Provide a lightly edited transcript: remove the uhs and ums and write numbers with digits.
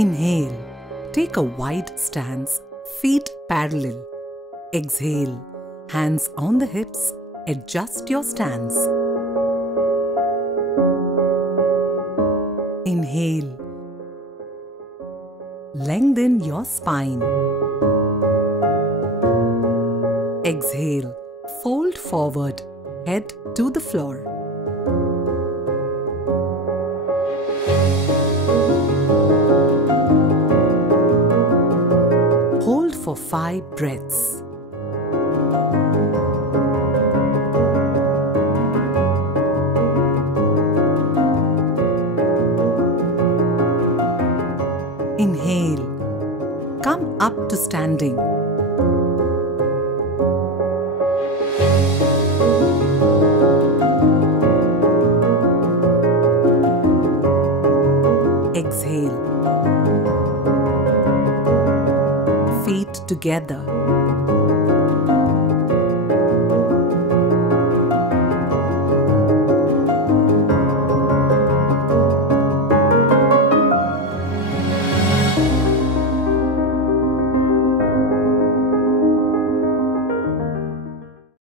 Inhale. Take a wide stance, feet parallel. Exhale. Hands on the hips. Adjust your stance. Inhale. Lengthen your spine. Exhale. Fold forward. Head to the floor. Hold for 5 breaths. Inhale. Come up to standing. Exhale. Feet together.